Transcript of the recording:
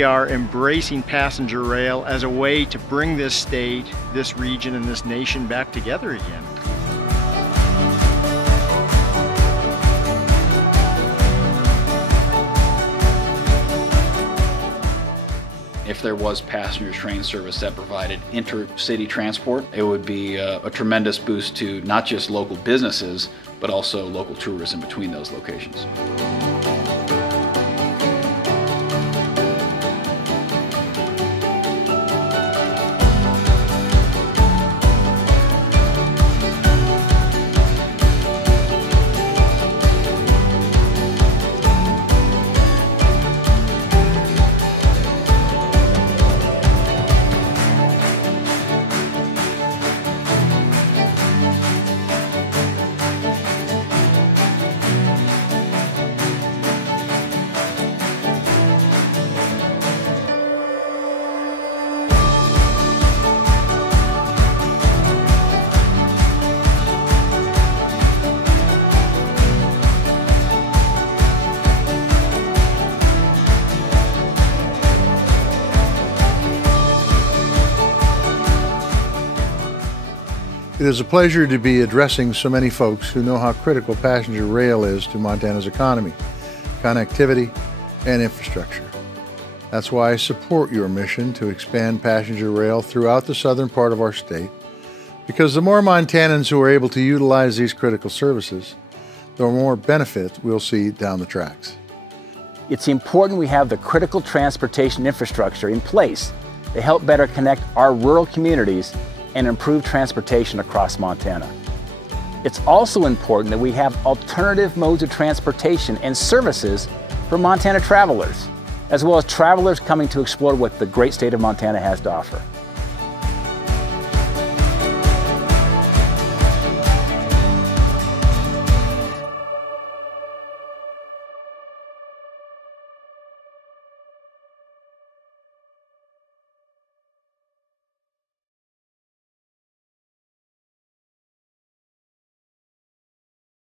we are embracing passenger rail as a way to bring this state, this region, and this nation back together again. If there was passenger train service that provided intercity transport, it would be a tremendous boost to not just local businesses, but also local tourism between those locations. It is a pleasure to be addressing so many folks who know how critical passenger rail is to Montana's economy, connectivity, and infrastructure. That's why I support your mission to expand passenger rail throughout the southern part of our state, because the more Montanans who are able to utilize these critical services, the more benefit we'll see down the tracks. It's important we have the critical transportation infrastructure in place to help better connect our rural communities and improve transportation across Montana. It's also important that we have alternative modes of transportation and services for Montana travelers, as well as travelers coming to explore what the great state of Montana has to offer.